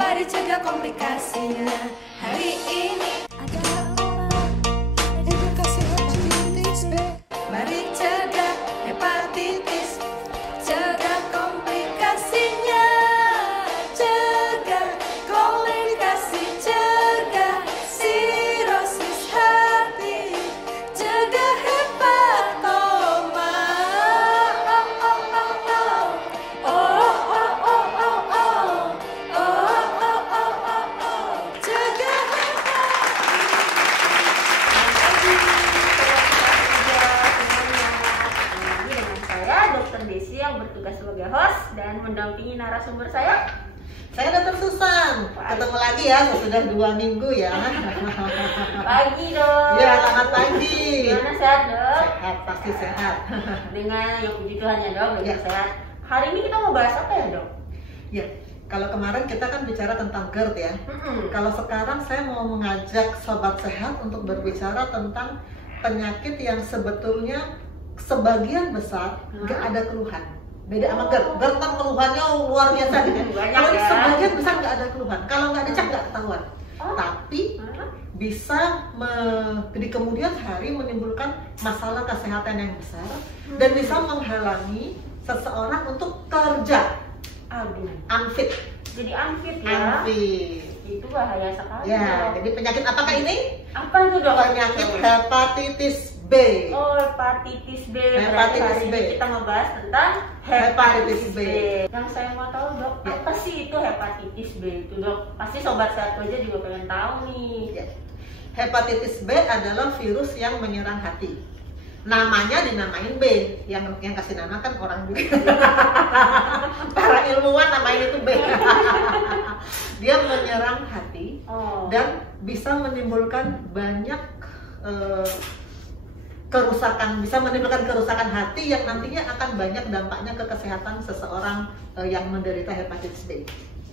Mari cegah komplikasinya. Hari ini ada edukasi hepatitis B. Mari cegah hepatitis, cegah komplikasinya. Cegah komplikasi, cegah sirosis hati, cegah hepatoma. Oh, oh, oh, oh, oh, oh. Cegah Saya Dr. Desi yang bertugas sebagai host dan mendampingi narasumber saya. Saya Dr. Susan, ketemu lagi ya sesudah 2 minggu ya. Pagi dong. Ya, selamat pagi. Gimana, sehat dok? Sehat, pasti sehat. Dengan yang puji Tuhan ya dok, Ya. sehat. Hari ini kita mau bahas apa ya dok? Ya, kalau kemarin kita kan bicara tentang GERD ya. Kalau sekarang saya mau mengajak sobat sehat untuk berbicara tentang penyakit yang sebetulnya sebagian besar nggak ada keluhan. Beda sama GERD. GERD kan keluhannya luar biasa gitu. Banyak Kalau ya. sebagian besar nggak ada keluhan. Kalau nggak dicek nggak ketahuan. Oh. Tapi bisa di kemudian hari menimbulkan masalah kesehatan yang besar dan bisa menghalangi seseorang untuk kerja. Aduh, Unfit. jadi unfit ya. Unfit. Itu bahaya sekali. Ya, dok. jadi penyakit apakah ini? Apa itu dok? Penyakit hepatitis B. Oh, hepatitis B. Hepatitis Berarti hari B. ini kita ngebahas tentang Hepatitis B. Yang saya mau tahu dok, Ya. apa sih itu hepatitis B itu dok? Pasti sobat sehat aja juga pengen tahu nih. Ya. Hepatitis B adalah virus yang menyerang hati. Namanya dinamain B, yang kasih nama kan orang juga. Para ilmuwan namain itu B. Dia menyerang hati Oh. dan bisa menimbulkan banyak kerusakan, bisa menimbulkan kerusakan hati yang nantinya akan banyak dampaknya ke kesehatan seseorang yang menderita hepatitis B.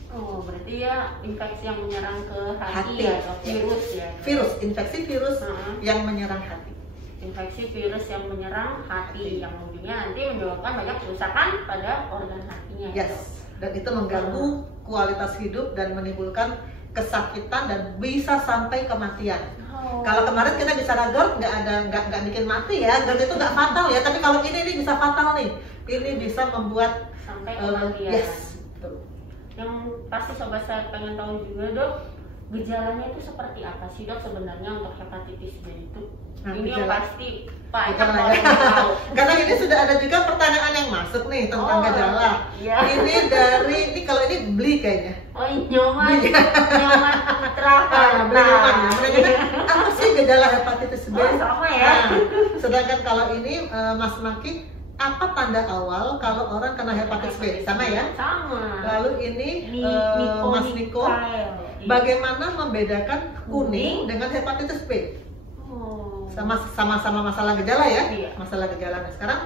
Oh, berarti ya infeksi yang menyerang ke hati, Hati. ya dok? Virus ya? Virus, infeksi virus Hmm. yang menyerang hati. Infeksi virus yang menyerang hati, yang mungkinnya nanti menyebabkan banyak kerusakan pada organ hatinya. ya, dok? Yes, dan itu mengganggu kualitas hidup dan menimbulkan kesakitan dan bisa sampai kematian. Oh. Kalau kemarin kita bicara GERD nggak bikin mati ya, GERD itu nggak fatal ya, tapi kalau ini bisa fatal nih. Ini bisa membuat Sampai kematian. yes, betul. Yang pasti sobat saya pengen tahu juga dok, gejalanya itu seperti apa sih dok sebenarnya untuk hepatitis B itu? Nah, Ini yang gejala. pasti banyak Gejala orang ya. yang tahu. Karena ini sudah ada juga pertanyaan yang masuk nih tentang Oh, gejala. iya. Ini kalau ini beli kayaknya. Oh, nyoman, nyoman putra. Beli nyoman ya. Menanyakan, apa sih gejala hepatitis B? Oh, sama ya. Nah, sedangkan kalau ini Mas Maki, apa tanda awal kalau orang kena hepatitis B? Sama ya? Sama. Lalu ini Mas Niko, bagaimana membedakan kuning dengan hepatitis B? Oh. Sama-sama masalah gejala ya? Iya. Masalah gejala. Nah, sekarang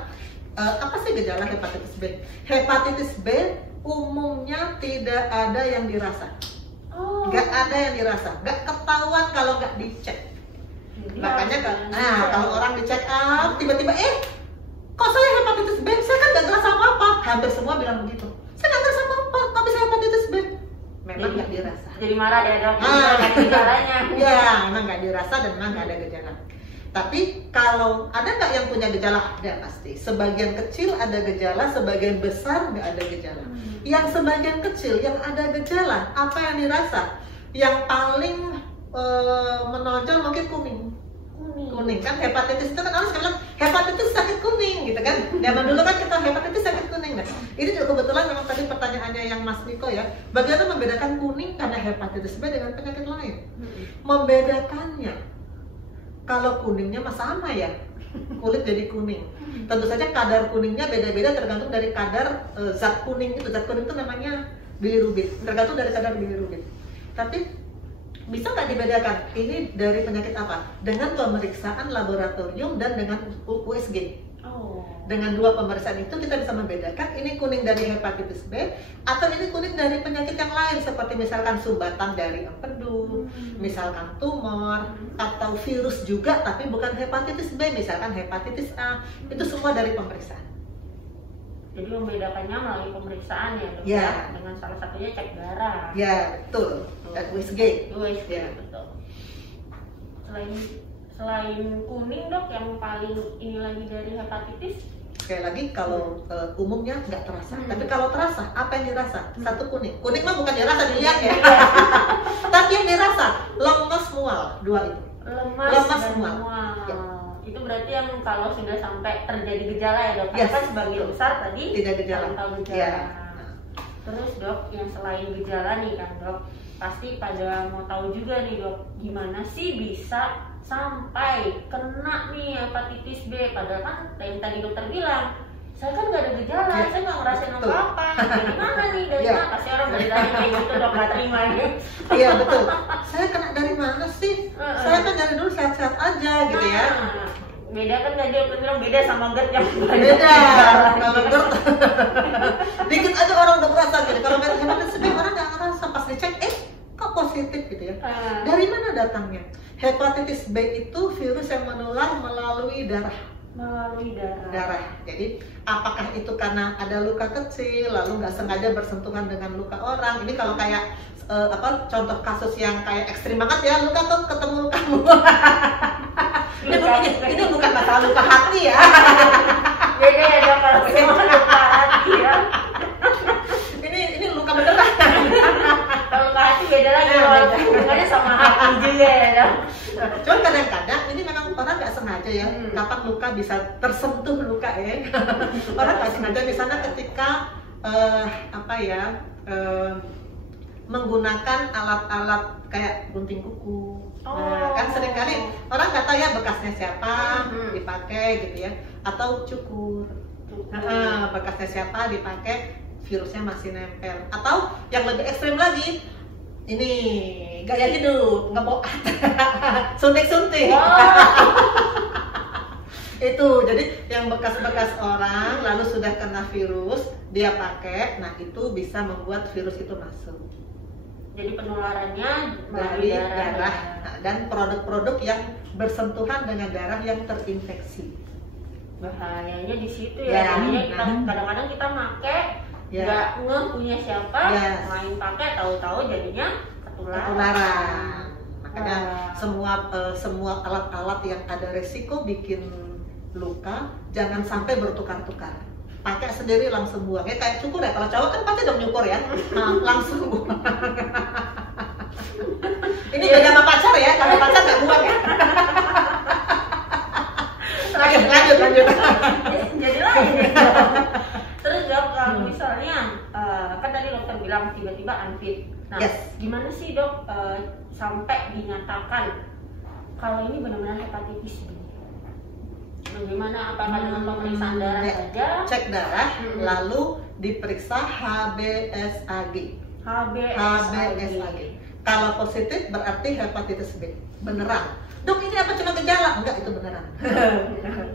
apa sih gejala hepatitis B? Hepatitis B umumnya tidak ada yang dirasa. Oh. Nggak ada yang dirasa, nggak ketahuan kalau nggak dicek. Jadi Makanya harus kalau orang dicek up tiba-tiba kok saya hepatitis B? Saya kan nggak ngerasa apa-apa. Hampir semua bilang begitu. Saya nggak ngerasa apa-apa, tapi saya hepatitis B. Memang nggak dirasa. Jadi marah ya dok. Ah. Ada gejalanya. Ya, memang nggak dirasa dan memang nggak ada gejala. Tapi kalau ada nggak yang punya gejala? Ada pasti. Sebagian kecil ada gejala, sebagian besar nggak ada gejala. Yang sebagian kecil yang ada gejala, apa yang dirasa? Yang paling menonjol mungkin kuning. Kuning kan hepatitis itu kan orang bilang hepatitis sakit kuning gitu kan. Zaman dulu kan kita hepatitis sakit kuning. Nah, ini juga kebetulan memang tadi pertanyaannya yang Mas Niko ya, bagaimana membedakan kuning karena hepatitis B dengan penyakit lain? Membedakannya, kalau kuningnya mah sama ya, kulit jadi kuning. Tentu saja kadar kuningnya beda-beda tergantung dari kadar zat kuning itu. Zat kuning itu namanya bilirubin, tergantung dari kadar bilirubin. Tapi bisa nggak dibedakan ini dari penyakit apa? Dengan pemeriksaan laboratorium dan dengan USG. Oh. Dengan dua pemeriksaan itu kita bisa membedakan ini kuning dari hepatitis B atau ini kuning dari penyakit yang lain seperti misalkan sumbatan dari empedu, misalkan tumor atau virus juga tapi bukan hepatitis B, misalkan hepatitis A. Itu semua dari pemeriksaan. Jadi membedakannya melalui pemeriksaan ya dok Ya. dengan salah satunya cek darah. Ya, betul. Dan USG. USG, Ya. betul. Selain kuning dok, yang paling ini lagi dari hepatitis. Sekali lagi kalau umumnya nggak terasa, tapi kalau terasa, apa yang dirasa? Satu kuning. Kuning mah bukan dirasa, dilihat ya. Tapi yang dirasa lemas, mual, dua itu. Lemas dan mual. mual. Ya. Itu berarti yang kalau sudah sampai terjadi gejala ya dok. Yes, Karena sebagian betul. besar tadi Tidak gejala. tanpa gejala. Ya. Terus dok, yang selain gejala nih kan dok, pasti pada mau tahu juga nih dok, gimana sih bisa sampai kena nih hepatitis B? Padahal kan yang tadi dokter bilang, saya kan nggak ada gejala, Ya, saya nggak ngerasain betul. apa-apa. Dari mana nih? Dari Ya. mana? Pasti orang dari kayak gitu dok, nggak terima ya. Iya betul. Saya kena dari mana sih? Saya kan dari dulu sehat-sehat aja gitu ya. Nah, beda kan tadi dokter bilang beda sama GERD yang banyak Beda. gejalanya. Kalau GERD, dikit aja orang udah merasa gitu. Kalau hepatitis B orang nggak ngerasa, pas dicek, kok positif gitu ya. Dari mana datangnya? Hepatitis B itu virus yang menular melalui darah. Melalui darah. Darah. Jadi apakah itu karena ada luka kecil lalu nggak sengaja bersentuhan dengan luka orang? Ini kalau kayak contoh kasus yang kayak ekstrim banget ya, luka tuh ketemu lukamu. ini bukan masalah luka hati ya. Beda ya dok kalau sama luka hati ya. ini luka beneran. Kalau luka hati beda lagi, Beda. walaupun hubungannya sama hati juga ya dok. Cuman kadang-kadang ini memang orang nggak sengaja ya, kapan luka bisa tersentuh luka ya. Orang nggak sengaja misalnya ketika menggunakan alat-alat kayak gunting kuku. Nah, kan seringkali orang nggak tahu ya bekasnya siapa dipakai gitu ya, atau cukur. Bekasnya siapa dipakai, virusnya masih nempel. Atau yang lebih ekstrim lagi, ini gaya hidup ngeboat, suntik-suntik. Itu jadi yang bekas-bekas orang lalu sudah kena virus dia pakai, nah itu bisa membuat virus itu masuk. Jadi penularannya Dari melalui darah dan produk-produk yang bersentuhan dengan darah yang terinfeksi. Bahayanya di situ Ya, ya. Jadinya kita nah. kadang-kadang kita make Ya. nggak ngeh punya siapa, Yes. main pakai tahu-tahu jadinya ketularan. Makanya Wah. semua alat-alat yang ada resiko bikin luka jangan sampai bertukar-tukar. Pakai sendiri langsung buang. Ya kayak cukur ya. Kalau cowok kan pasti dong nyukur ya. Nah, langsung buang. Ini beda sama pacar ya. Kalau pacar nggak buang ya. Lanjut. Jadi lain ya. Terus dok, kalau misalnya kan tadi dokter bilang tiba-tiba unfit. Nah, Yes. gimana sih dok sampai dinyatakan kalau ini benar-benar hepatitis B? Bagaimana? Apakah dengan pemeriksaan darah Ya. saja? Cek darah, lalu diperiksa HBsAg. HBsAg. Kalau positif berarti hepatitis B. Beneran. Dok, ini apa cuma gejala? Enggak, itu beneran.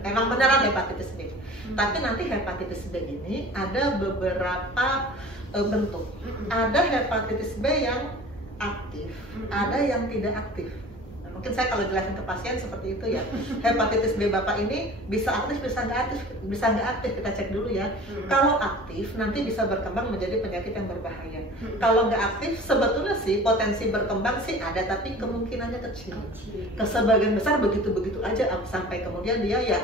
Emang beneran hepatitis B. Tapi nanti hepatitis B ini ada beberapa bentuk. Ada hepatitis B yang aktif, ada yang tidak aktif. Nah, mungkin saya kalau jelasin ke pasien seperti itu ya. Hepatitis B Bapak ini bisa aktif, bisa nggak aktif, kita cek dulu ya. Kalau aktif nanti bisa berkembang menjadi penyakit yang berbahaya. Kalau nggak aktif sebetulnya sih potensi berkembang sih ada, tapi kemungkinannya kecil. Ke sebagian besar begitu-begitu aja sampai kemudian dia ya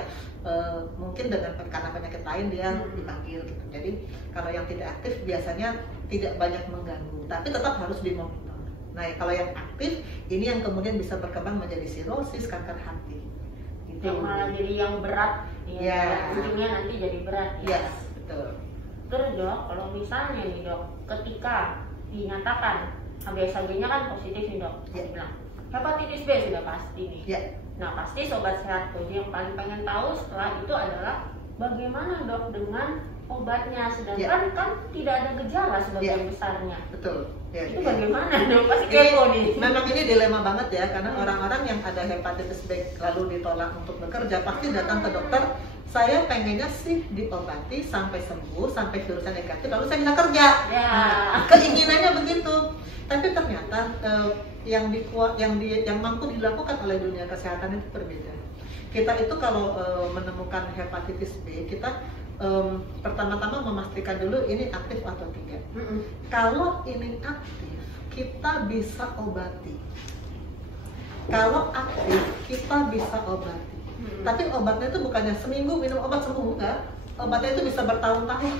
mungkin karena penyakit lain dia dipanggil gitu. Jadi kalau yang tidak aktif biasanya tidak banyak mengganggu, tapi tetap harus dimonitor. Nah, kalau yang aktif ini yang kemudian bisa berkembang menjadi sirosis, kanker hati. Gitu. Yang malah jadi yang berat, Ya. ujungnya nanti jadi berat ya. Yes, betul. Terus dok, kalau misalnya nih dok, ketika dinyatakan HBsAg-nya kan positif nih dok, Ya. bilang hepatitis B sudah pasti nih. Ya. Nah pasti sobat sehat tuh yang paling pengen tahu setelah itu adalah bagaimana dok dengan obatnya, sedangkan kan tidak ada gejala sebagian besarnya. Betul. Ya, Itu ya. bagaimana dok? Pasti Ini kepo nih. memang ini dilema banget ya, karena orang-orang yang ada hepatitis B lalu ditolak untuk bekerja pasti datang ke dokter, saya pengennya sih diobati sampai sembuh, sampai virusnya negatif, lalu saya bisa kerja. Ya. Nah, keinginannya begitu. Tapi ternyata yang mampu dilakukan oleh dunia kesehatan itu berbeda. Kita itu kalau menemukan hepatitis B, kita pertama-tama memastikan dulu ini aktif atau tidak. Kalau ini aktif, kita bisa obati. Kalau aktif, kita bisa obati. Tapi obatnya itu bukannya seminggu minum obat sembuh, enggak. Obatnya itu bisa bertahun-tahun.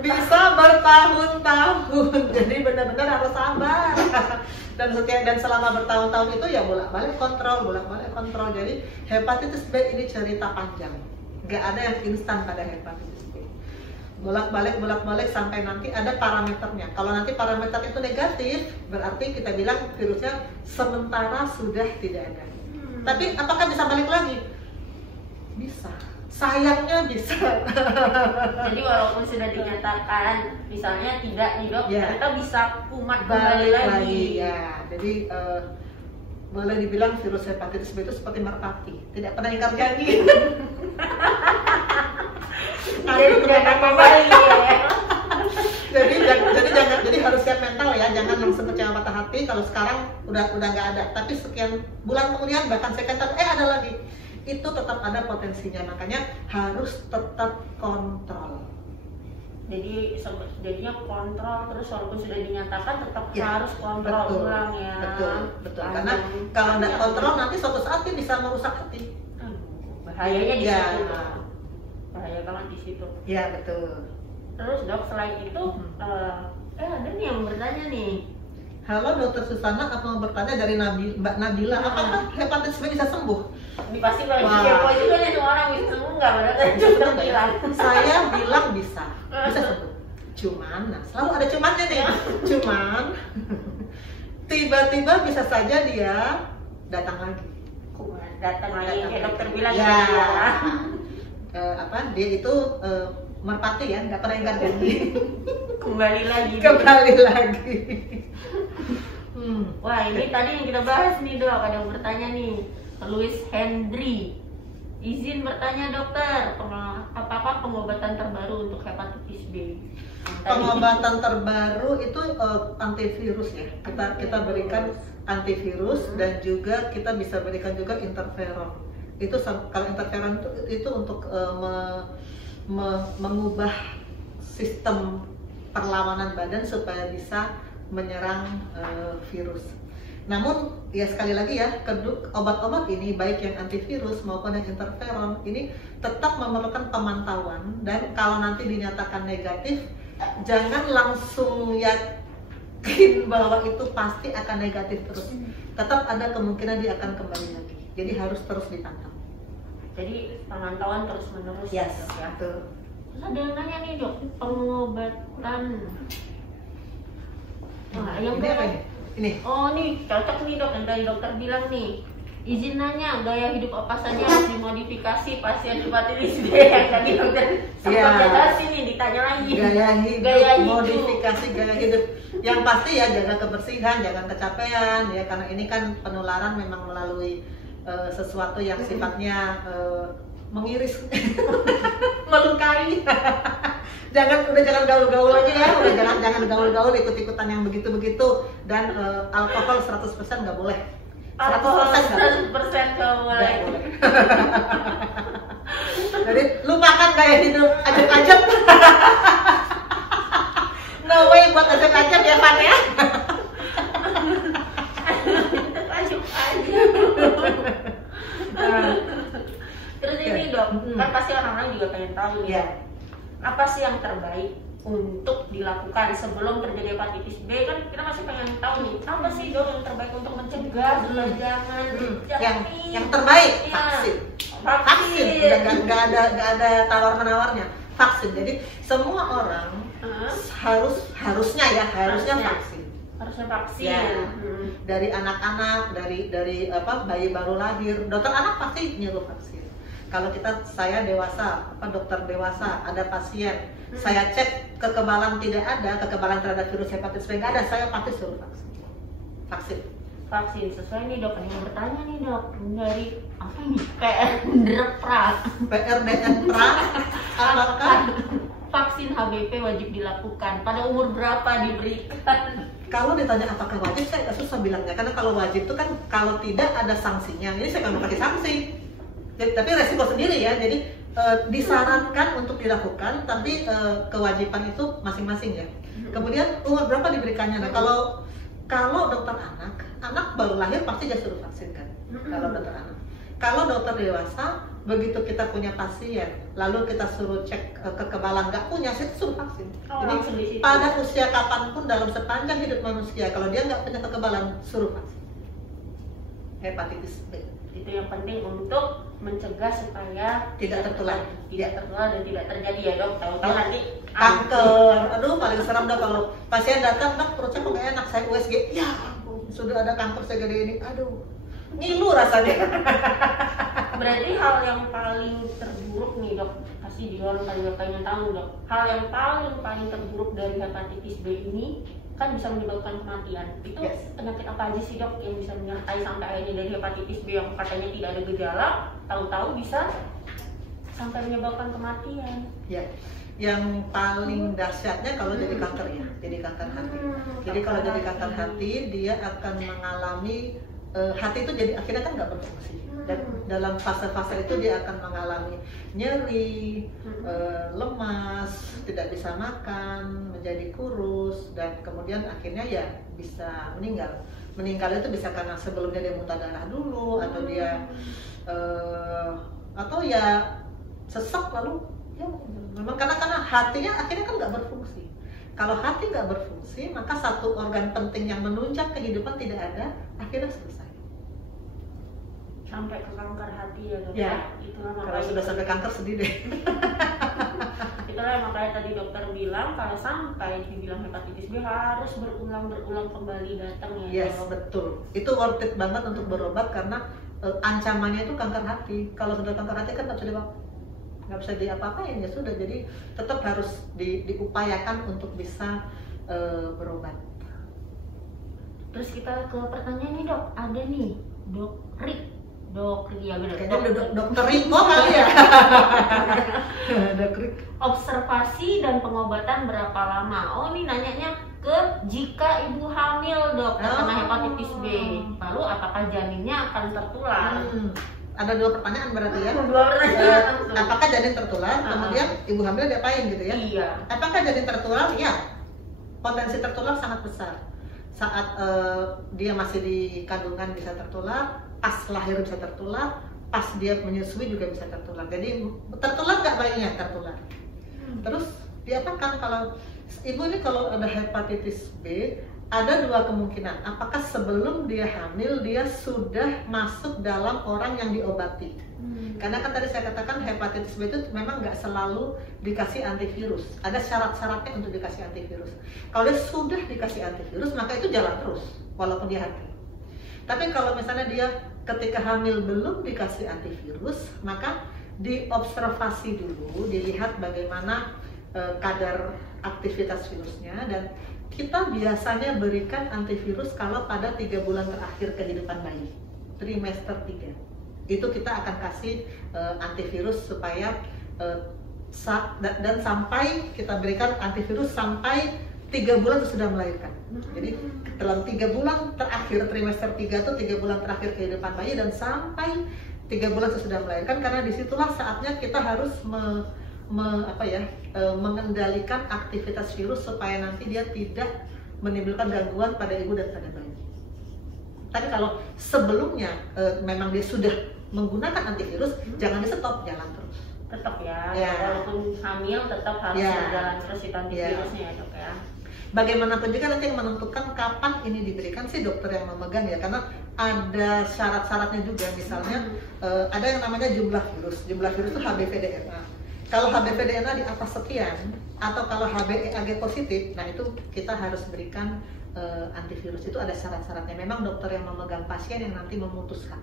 Bisa bertahun-tahun. Jadi benar-benar harus sabar. Dan selama bertahun-tahun itu ya bolak-balik kontrol. Jadi hepatitis B ini cerita panjang. Nggak ada yang instan pada hepatitis B. Bolak-balik sampai nanti ada parameternya. Kalau nanti parameter itu negatif, berarti kita bilang virusnya sementara sudah tidak ada. Tapi apakah bisa balik lagi? Bisa. Sayangnya bisa. Jadi walaupun sudah dinyatakan misalnya tidak nih dok, Ya. kita bisa kumat kembali Balik lagi. lagi ya. Jadi boleh dibilang virus hepatitis B itu seperti merpati, tidak pernah ingkar janji. Jadi jangan kembali ya. jadi harus siap mental ya, jangan langsung kecewa patah hati kalau sekarang udah nggak ada, tapi sekian bulan kemudian bahkan sekian tahun ada lagi, itu tetap ada potensinya, makanya harus tetap kontrol. Jadi jadinya kontrol terus walaupun sudah dinyatakan tetap Ya, harus kontrol betul, ulang ya. betul. Karena kalau nggak kontrol nanti suatu saat dia bisa merusak hati. Bahayanya di Ya. situ. Bahaya banget di situ. Ya betul. Terus dok selain itu ada nih yang bertanya nih. Halo Dokter Susana, aku mau bertanya dari Mbak Nabila, apakah hepatitis B bisa sembuh? Ini pasti banyak Wah. kepo juga nih semua orang bisa sembuh nggak? Berarti dokter bilang. Saya bilang bisa sembuh. Cuman, selalu ada cumannya nih. Cuman, tiba-tiba bisa saja dia datang lagi. Datang lagi kayak dokter bilang Ya. ya. Dia itu merpati ya, nggak pernah ingkar janji. Kembali lagi. Kembali lagi. Wah ini tadi yang kita bahas nih dok, ada yang bertanya nih, Louis Hendry. Izin bertanya dokter, apakah pengobatan terbaru untuk hepatitis B? Pengobatan terbaru itu antivirus ya. Kita berikan antivirus dan juga kita bisa berikan juga interferon. Itu kalau interferon itu untuk mengubah sistem perlawanan badan supaya bisa menyerang virus. Namun ya sekali lagi ya, obat-obat ini baik yang antivirus maupun yang interferon ini tetap memerlukan pemantauan, dan kalau nanti dinyatakan negatif jangan langsung yakin bahwa itu pasti akan negatif terus. Tetap ada kemungkinan dia akan kembali lagi. Jadi harus terus dipantau. Jadi pemantauan terus menerus Yes, dok ya. betul. Terus ada yang nanya nih dok, pengobatan. Wah, yang Ini apa ini? Ini. Oh nih cocok nih dok, yang tadi dokter bilang nih. Izin nanya, gaya hidup apa saja harus dimodifikasi pasien hepatitis B yang tadi dokter sempat jelasin nih, ditanya lagi. Gaya hidup, modifikasi gaya hidup. Yang pasti ya jaga kebersihan, jangan kecapean ya, karena ini kan penularan memang melalui sesuatu yang sifatnya mengiris, melukai. jangan gaul-gaul aja ya, jangan gaul-gaul ikut-ikutan yang begitu-begitu, dan alkohol 100% nggak boleh. 100% nggak boleh. Jadi lupakan gaya hidup ajak-ajak. No way buat ajak-ajak ya Pan ya. Lanjut aja. Terus ini dok, kan pasti orang-orang juga pengen tahu nih. Ya. Apa sih yang terbaik untuk dilakukan sebelum terjadi hepatitis B? Kan kita masih pengen tahu nih, apa sih dok yang terbaik untuk mencegah jangan Yang terbaik ya. vaksin. Udah nggak ada tawar-menawarnya. Vaksin. Jadi semua orang harusnya vaksin. Harusnya vaksin. Ya. Dari anak-anak, dari bayi baru lahir, dokter anak pasti nyuruh vaksin. Kalau saya dewasa, dokter dewasa, ada pasien, saya cek kekebalan tidak ada, kekebalan terhadap virus hepatitis B nggak ada, saya pasti suruh vaksin. Vaksin sesuai nih dok, yang bertanya nih dok, dari apa nih? PRDN Pras. Apakah vaksin HBP wajib dilakukan? Pada umur berapa diberikan? Kalau ditanya apakah wajib, saya agak susah bilangnya, karena kalau wajib itu kan kalau tidak ada sanksinya. Ini saya nggak mau kasih sanksi, tapi resiko sendiri ya. Jadi disarankan untuk dilakukan, tapi kewajiban itu masing-masing ya. Kemudian umur berapa diberikannya? Nah, kalau dokter anak baru lahir pasti dia suruh vaksin kan. Kalau dokter anak. Kalau dokter dewasa, begitu kita punya pasien, lalu kita suruh cek kekebalan, nggak punya, saya suruh vaksin. Jadi pada usia kapanpun dalam sepanjang hidup manusia, kalau dia nggak punya kekebalan, suruh vaksin. Hepatitis B. Itu yang penting untuk mencegah supaya Tidak tertular dan tidak terjadi ya dok. Tahu-tahu nanti kanker. Aduh, paling serem dah kalau pasien datang, dok perutnya kok nggak enak, saya USG. Ya ampun, sudah ada kanker segede ini. Aduh, ngilu rasanya. Berarti hal yang paling terburuk nih dok, pasti di luar kali pengen tahu dok. Hal yang paling terburuk dari hepatitis B ini kan bisa menyebabkan kematian. Itu penyakit apa aja sih dok yang bisa menyertai sampai akhirnya dari hepatitis B yang katanya tidak ada gejala, tahu-tahu bisa sampai menyebabkan kematian? Ya, yang paling dahsyatnya kalau jadi kanker ya, jadi kanker hati. Jadi kalau jadi kanker hati, dia akan mengalami hati itu jadi akhirnya kan nggak berfungsi. Dan dalam fase-fase itu dia akan mengalami nyeri, lemas, tidak bisa makan, menjadi kurus, dan kemudian akhirnya ya bisa meninggal. Meninggal itu bisa karena sebelumnya dia muntah darah dulu, atau dia atau ya sesak, lalu ya memang karena hatinya akhirnya kan nggak berfungsi. Kalau hati nggak berfungsi, maka satu organ penting yang menunjang kehidupan tidak ada, akhirnya selesai. Sampai ke kanker hati ya dok. Ya, itulah kalau sudah sampai kanker sedih deh. Itulah makanya tadi dokter bilang kalau sampai dibilang hepatitis B harus berulang kembali datang ya. Yes, betul. Itu worth it banget untuk berobat karena ancamannya itu kanker hati. Kalau sudah kanker hati kan nggak bisa diapa-apain ya sudah. Jadi tetap harus diupayakan untuk bisa berobat. Terus kita ke pertanyaan nih dok, ada nih dok Rik ya benar. Kayaknya dokter Riko kali ya. Dok Rik. Observasi dan pengobatan berapa lama? Oh ini nanyanya ke jika ibu hamil dok terkena hepatitis B, lalu apakah janinnya akan tertular? Ada dua pertanyaan berarti ya. Dua pertanyaan. Apakah janin tertular? Kemudian ibu hamil diapain gitu ya? Iya. Apakah janin tertular? Ya. Potensi tertular sangat besar. Saat dia masih di kandungan bisa tertular, pas lahir bisa tertular, pas dia menyusui juga bisa tertular. Jadi tertular nggak bayinya? Tertular. Terus diapakan kalau ibu ini kalau ada hepatitis B? Ada dua kemungkinan. Apakah sebelum dia hamil dia sudah masuk dalam orang yang diobati? Karena kan tadi saya katakan hepatitis B itu memang nggak selalu dikasih antivirus. Ada syarat-syaratnya untuk dikasih antivirus. Kalau dia sudah dikasih antivirus maka itu jalan terus walaupun dia hamil. Tapi kalau misalnya dia ketika hamil belum dikasih antivirus, maka diobservasi dulu, dilihat bagaimana kadar aktivitas virusnya, dan kita biasanya berikan antivirus kalau pada 3 bulan terakhir kehidupan bayi, trimester 3. Itu kita akan kasih antivirus supaya dan sampai kita berikan antivirus sampai 3 bulan sudah melahirkan. Jadi dalam 3 bulan terakhir trimester 3 itu 3 bulan terakhir kehidupan bayi dan sampai 3 bulan sesudah melahirkan, karena disitulah saatnya kita harus mengendalikan aktivitas virus supaya nanti dia tidak menimbulkan gangguan pada ibu dan pada bayi. Tapi kalau sebelumnya memang dia sudah menggunakan antivirus, jangan di stop, jalan terus. Tetap ya, walaupun hamil tetap harus berjalan terus itu antivirusnya ya dok ya. Bagaimanapun juga nanti yang menentukan kapan ini diberikan sih dokter yang memegang ya, karena ada syarat-syaratnya juga. Misalnya ada yang namanya jumlah virus itu HBV-DNA. Kalau HBV-DNA di atas sekian atau kalau HBeAg positif, nah itu kita harus berikan antivirus. Itu ada syarat-syaratnya. Memang dokter yang memegang pasien yang nanti memutuskan.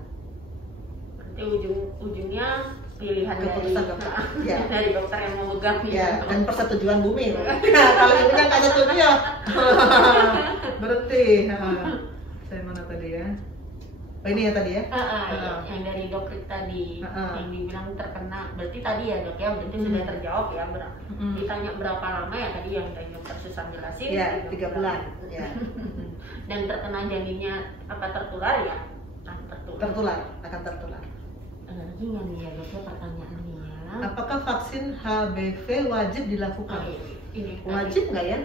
Nanti ujung-ujungnya pilihan keputusan dokter. Ya. Dari dokter yang memegang ya, dan persetujuan bumi. Nah, kalau ibunya nggak setuju ya berhenti. Saya mana tadi ya? Oh, ini ya tadi ya? Yang dari dokter tadi yang dibilang terkena, berarti tadi ya dok ya, berarti sudah terjawab ya. Ditanya berapa lama ya tadi yang dari dokter Susan jelasin? Ya, 3 bulan. Ya. Dan terkena janinnya apa tertular ya? Akan tertular. Lagi nggak nih ya dok ya pertanyaannya? Apakah vaksin HBV wajib dilakukan? Ini Wajib nggak ya?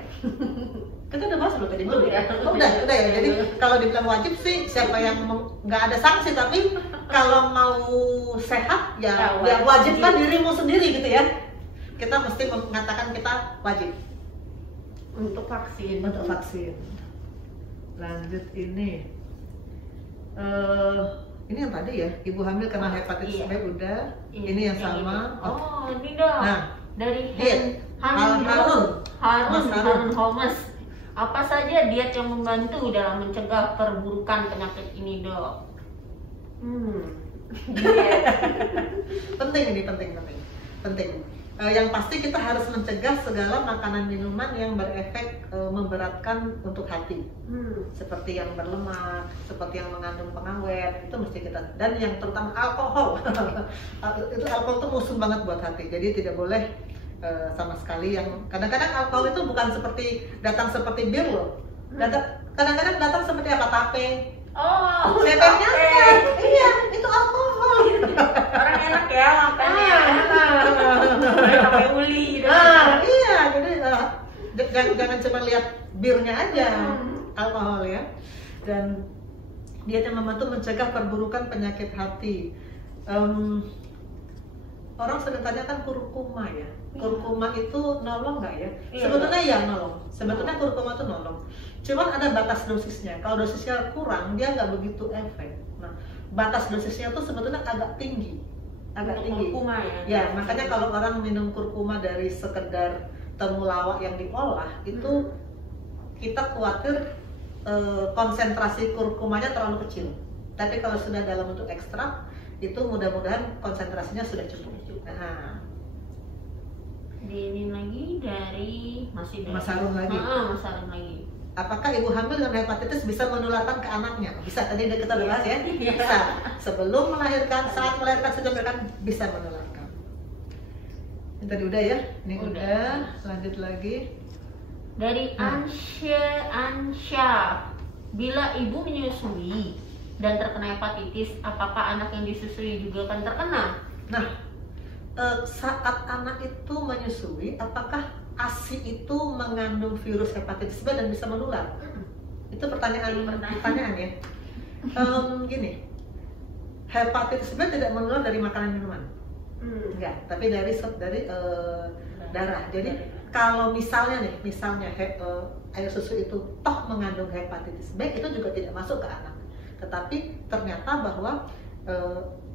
Kita udah bahas loh tadi belum ya? Udah. Oh, udah ya. Jadi kalau dibilang wajib sih, siapa yang nggak ada sanksi, tapi kalau mau sehat ya, Ya, wajibkan dirimu sendiri gitu ya. Kita mesti mengatakan kita wajib untuk vaksin. untuk vaksin. Lanjut ini. Ini yang tadi ya, ibu hamil kena hepatitis Iya. B udah. Iya, Ini yang ini. sama. Oh, ini dong. Nah, Dari diet. Harun Mas Harun. Holmes. Apa saja diet yang membantu dalam mencegah perburukan penyakit ini, Dok? Diet. penting ini penting. Yang pasti kita harus mencegah segala makanan minuman yang berefek memberatkan untuk hati, seperti yang berlemak, seperti yang mengandung pengawet, itu mesti kita, dan yang terutama alkohol. Itu alkohol itu musuh banget buat hati, jadi tidak boleh sama sekali. Yang kadang-kadang alkohol itu bukan datang seperti bir loh, kadang-kadang datang seperti apa, tape. Oh, Bebeknya oke. kan? Iya, itu alkohol. Orang enak ya makannya. Sampai uli gitu. Iya, jadi jangan cuma lihat birnya aja, alkohol ya. Dan diet yang membantu mencegah perburukan penyakit hati. Orang sering tanyakan kurkuma ya. Kurkuma itu nolong nggak ya? Iya. Sebetulnya ya nolong. Sebetulnya kurkuma itu nolong. Cuman ada batas dosisnya. Kalau dosisnya kurang, dia nggak begitu efek. Nah, batas dosisnya tuh sebetulnya agak tinggi. Untuk kurkuma ya. Ya, makanya kalau orang minum kurkuma dari sekedar temulawak yang diolah, itu kita khawatir konsentrasi kurkumanya terlalu kecil. Tapi kalau sudah dalam bentuk ekstrak, itu mudah-mudahan konsentrasinya sudah cukup. Nah, Ini lagi dari masih dari Mas Harun lagi. Mas Harun lagi. Apakah ibu hamil dengan hepatitis bisa menularkan ke anaknya? Bisa, tadi udah kita bahas ya. Iya. Bisa. Sebelum melahirkan, saat melahirkan, sudah melahirkan, bisa menularkan. Ini tadi udah ya? Ini udah. Lanjut lagi. Dari Ansya, bila ibu menyusui dan terkena hepatitis, apakah anak yang disusui juga akan terkena? Nah, saat anak itu menyusui, apakah ASI itu mengandung virus hepatitis B dan bisa menular? Itu pertanyaan ya. Gini, hepatitis B tidak menular dari makanan minuman, enggak, tapi dari darah. Jadi kalau misalnya air susu itu toh mengandung hepatitis B, itu juga tidak masuk ke anak. Tetapi ternyata bahwa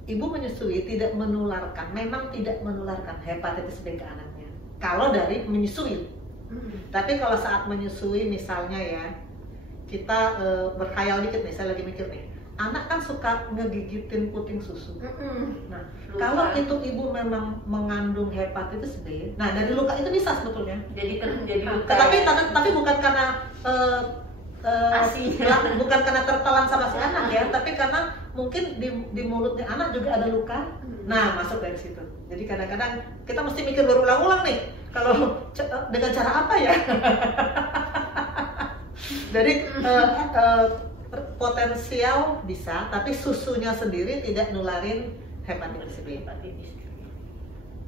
ibu menyusui tidak menularkan, memang tidak menularkan hepatitis B ke anaknya kalau dari menyusui. Tapi kalau saat menyusui misalnya ya, kita berkhayal dikit nih, saya lagi mikir nih, anak kan suka ngegigitin puting susu. Nah, kalau itu ibu memang mengandung hepatitis B, nah dari luka itu bisa sebetulnya. Jadi luka. Tapi bukan karena ASI-nya. bukan karena tertelan sama si anak ya, tapi karena mungkin di mulutnya anak juga ada luka. Nah, masuk dari situ. Jadi kadang-kadang kita mesti mikir berulang-ulang nih, kalau dengan cara apa ya? Jadi potensial bisa, tapi susunya sendiri tidak nularin hepatitis B.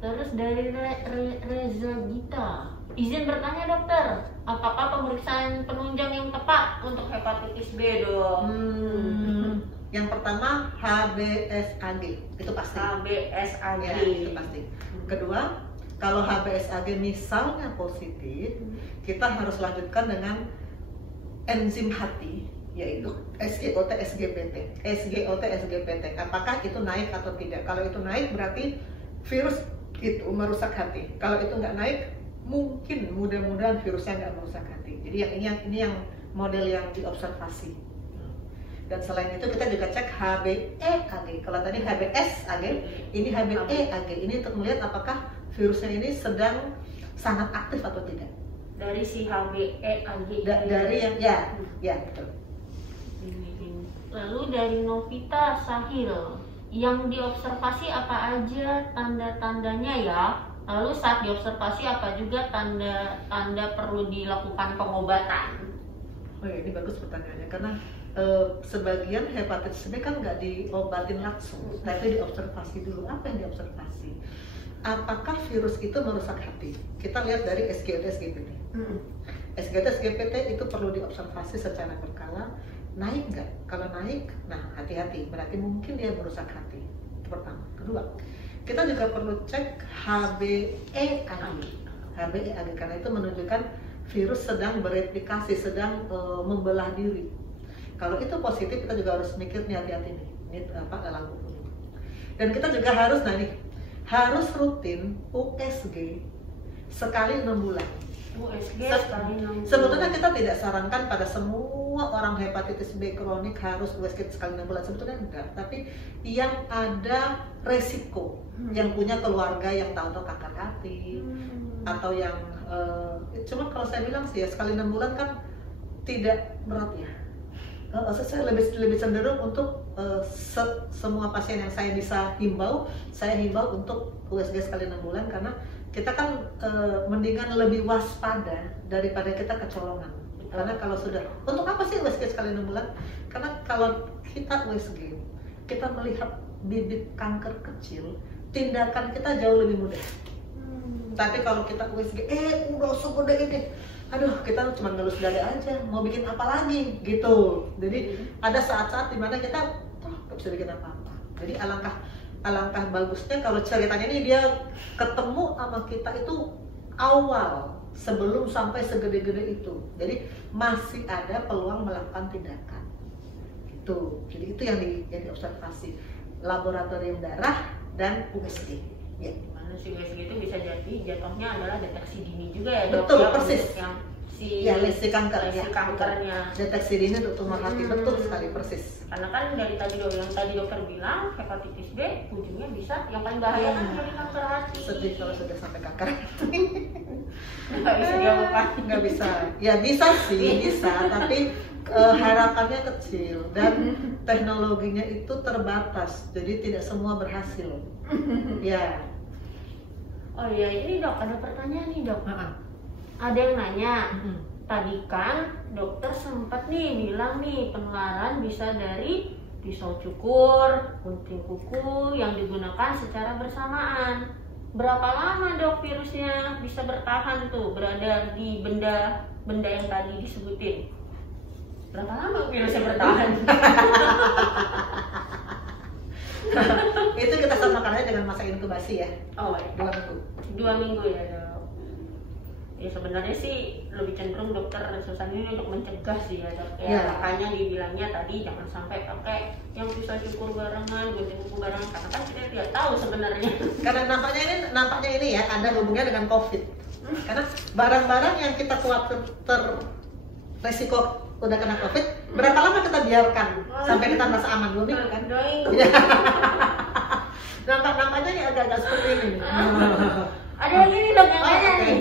Terus dari Reza Gita, izin bertanya dokter, apakah pemeriksaan penunjang yang tepat untuk hepatitis B, Dok? Yang pertama HBsAg, itu pasti. HBsAg. Ya, itu pasti. Kedua, kalau HBsAg misalnya positif, kita harus lanjutkan dengan enzim hati, yaitu SGOT SGPT. Apakah itu naik atau tidak? Kalau itu naik berarti virus itu merusak hati. Kalau itu nggak naik, mungkin mudah-mudahan virusnya nggak merusak hati. Jadi ini yang model yang diobservasi. Dan selain itu kita juga cek HBeAg. Kalau tadi HBsAg, ini HBeAg. Ini untuk melihat apakah virusnya ini sedang sangat aktif atau tidak. Dari si HBeAg. Dari yang ya betul. Lalu dari Novita Sahil, yang diobservasi apa aja tanda-tandanya ya? Lalu saat diobservasi apa juga tanda-tanda perlu dilakukan pengobatan? Oh ya, ini bagus pertanyaannya, karena sebagian hepatitis B kan nggak diobatin langsung, tapi diobservasi dulu. Apa yang diobservasi? apakah virus itu merusak hati? Kita lihat dari SGOT-SGPT. SGOT-SGPT itu perlu diobservasi secara berkala. Naik nggak? Kalau naik, nah hati-hati, berarti mungkin dia merusak hati. Itu pertama. Kedua, kita juga perlu cek HBeAg. HBeAg karena itu menunjukkan virus sedang bereplikasi, sedang membelah diri. Kalau itu positif, kita juga harus mikir nih, hati-hati nih, ini lampu kuning. Dan kita juga harus rutin USG sekali 6 bulan. USG sekali 6 bulan. Sebetulnya kita tidak sarankan pada semua orang hepatitis B kronik harus USG sekali 6 bulan, sebetulnya enggak. Tapi yang ada resiko, yang punya keluarga yang tahu-tahu kanker hati, atau yang cuma kalau saya bilang sih ya, sekali 6 bulan kan tidak berat ya. Saya lebih cenderung untuk semua pasien yang saya bisa himbau, saya himbau untuk USG sekali 6 bulan karena kita kan mendingan lebih waspada daripada kita kecolongan. Karena kalau sudah, untuk apa sih USG sekali 6 bulan? Karena kalau kita USG, kita melihat bibit kanker kecil, tindakan kita jauh lebih mudah. Tapi kalau kita USG, udah segede ini, aduh kita cuma ngelus dada aja, mau bikin apa lagi gitu. Jadi ada saat-saat dimana kita nggak bisa bikin apa-apa. Jadi alangkah bagusnya kalau ceritanya ini dia ketemu sama kita itu awal sebelum sampai segede-gede itu. Jadi masih ada peluang melakukan tindakan. Gitu. Jadi itu yang diobservasi, laboratorium darah dan USG. Ya. Si USG itu bisa jadi jatuhnya adalah deteksi dini juga ya, dok? Betul, ya, persis. Yang lesi kankernya. Deteksi dini untuk tumor hati, betul sekali, persis. Karena kan dari tadi yang dokter bilang hepatitis B ujungnya bisa yang paling bahaya kan jadi kanker hati. Sedih kalau sudah sampai kanker. Nggak bisa diapakan. Nggak bisa. Ya bisa sih, bisa. Tapi harapannya kecil dan teknologinya itu terbatas. Jadi tidak semua berhasil. Ya. Oh iya, ini dok, ada pertanyaan nih dok. Ada yang nanya, tadi kan dokter sempat nih bilang nih penularan bisa dari pisau cukur, gunting kuku yang digunakan secara bersamaan. Berapa lama dok virusnya bisa bertahan tuh berada di benda yang tadi disebutin? Berapa lama virusnya bertahan? Itu kita samakan aja dengan masa inkubasi ya. Oh ya. 2 minggu. 2 minggu ya dok. Ya sebenarnya sih lebih cenderung dokter Susan ini untuk mencegah sih ya dok. Ya, makanya dibilangnya tadi jangan sampai pakai yang pisau cukur barengan, gunting kuku barengan karena kan kita tidak tahu sebenarnya. Karena nampaknya ini ya ada hubungannya dengan COVID. Karena barang-barang yang kita khawatir resiko udah kena COVID, berapa lama kita biarkan sampai kita merasa aman? 2 minggu kan? 2 minggu. Nampaknya ini agak-agak seperti ini. Ada yang ini dok yang nanya nih,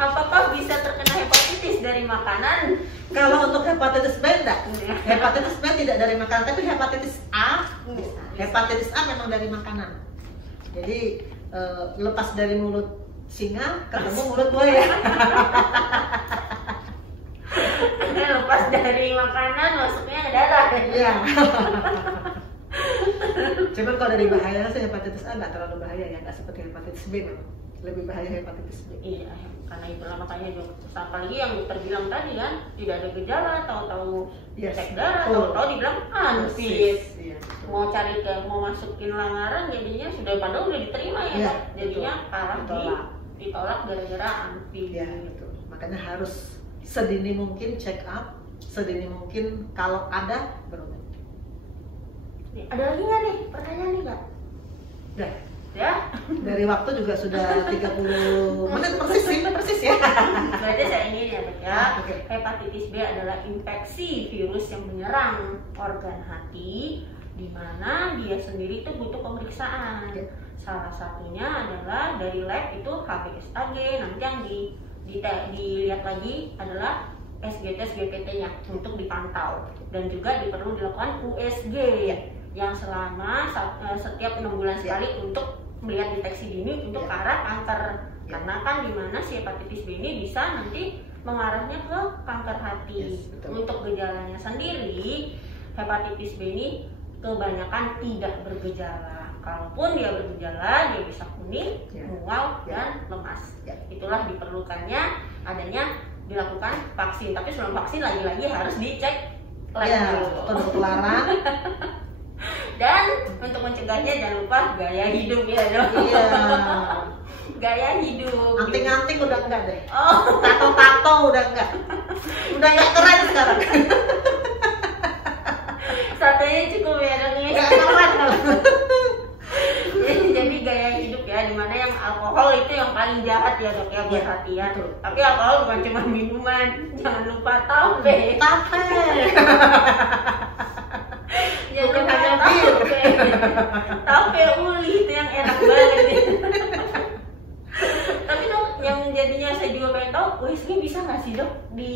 apakah bisa terkena hepatitis dari makanan? Kalau untuk hepatitis B enggak. Hepatitis B tidak dari makanan, tapi hepatitis A bisa. Hepatitis A memang dari makanan. Jadi lepas dari mulut singa ketemu mulut buaya. Lepas dari makanan masuknya ke darah. Iya. Cuman kalau dari bahaya sih hepatitis A nggak terlalu bahaya ya, nggak seperti hepatitis B memang. Lebih bahaya hepatitis B. Iya, karena itulah makanya juga apalagi yang terbilang tadi kan tidak ada gejala, tahu-tahu cek darah, tahu-tahu dibilang unfit. Iya, mau masukin lamaran jadinya sudah padahal udah diterima ya, iya, jadinya kalah ditolak gara-gara unfit. Iya, betul. Makanya harus sedini mungkin check up, sedini mungkin kalau ada berobat. Ada lagi nggak nih pertanyaan nih kak? Udah. Ya. Dari waktu juga sudah 30 menit persis ya. Berarti saya ingin ya dok ya. Okay. Hepatitis B adalah infeksi virus yang menyerang organ hati, di mana dia sendiri itu butuh pemeriksaan. Okay. Salah satunya adalah dari lab itu HBsAg, nanti yang dilihat lagi adalah SGT-SGPT-nya untuk dipantau dan juga perlu dilakukan USG yang selama setiap 6 bulan sekali untuk melihat deteksi dini untuk ke arah kanker. Karena kan dimana si hepatitis B ini bisa nanti mengarahnya ke kanker hati. Untuk gejalanya sendiri, hepatitis B ini kebanyakan tidak bergejala. Kalaupun dia bergejala, dia bisa kuning, Ya. mual, Ya. dan lemas. Ya. Itulah diperlukannya adanya dilakukan vaksin. Tapi sebelum vaksin lagi-lagi harus dicek lab Ya, dulu. penularan. Dan untuk mencegahnya jangan lupa gaya hidup ya dok. Iya. Gaya hidup. Anting-anting udah enggak deh. Oh, Tato-tato udah enggak. Udah enggak keren sekarang. satunya cukup ya dok ya. Enggak keren. Jadi gaya hidup ya, dimana yang alkohol itu yang paling jahat ya dok ya buat Iya, hati ya. betul. Tapi alkohol bukan cuma minuman, jangan lupa tape. Tape. Jangan Bukan lupa hanya bir. tape uli itu yang enak banget ya. Tapi dok, yang jadinya saya juga pengen tahu, USG bisa nggak sih dok di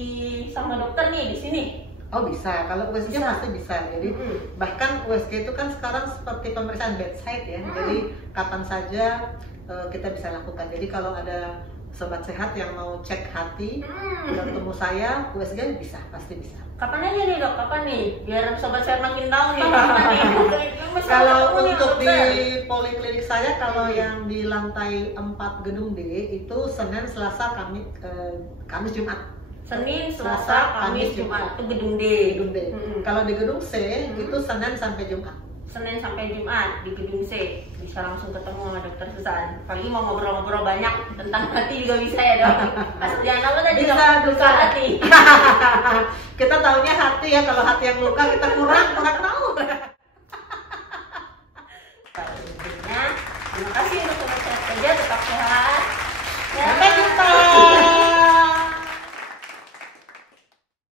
sama dokter nih di sini? Oh bisa, kalau USG Bisa. pasti bisa. Jadi bahkan USG itu kan sekarang seperti pemeriksaan bedside ya. Jadi kapan saja kita bisa lakukan. Jadi kalau ada sobat sehat yang mau cek hati ketemu saya, USG bisa, pasti bisa. Kapan aja nih dok? Kapan nih? Biar sobat saya makin tahu nih kapan nih. Kalau Ketemu nih, untuk di dokter. poliklinik saya, kalau yang di lantai 4 gedung D itu Senin, Selasa, Kamis, Jumat. Senin, Selasa, Kamis, Jumat itu gedung D. Gedung D. Kalau di gedung C itu Senin sampai Jumat. Senin sampai Jumat di gedung C, bisa langsung ketemu sama dokter Susan. Apalagi mau ngobrol-ngobrol banyak tentang hati juga bisa ya dok. Jangan apa tadi Bisa, dok? bisa. Luka hati. Kita taunya hati ya, kalau hati yang luka kita kurang tahu. Intinya, terima kasih untuk sobat sehat kerja, tetap sehat. Sampai jumpa.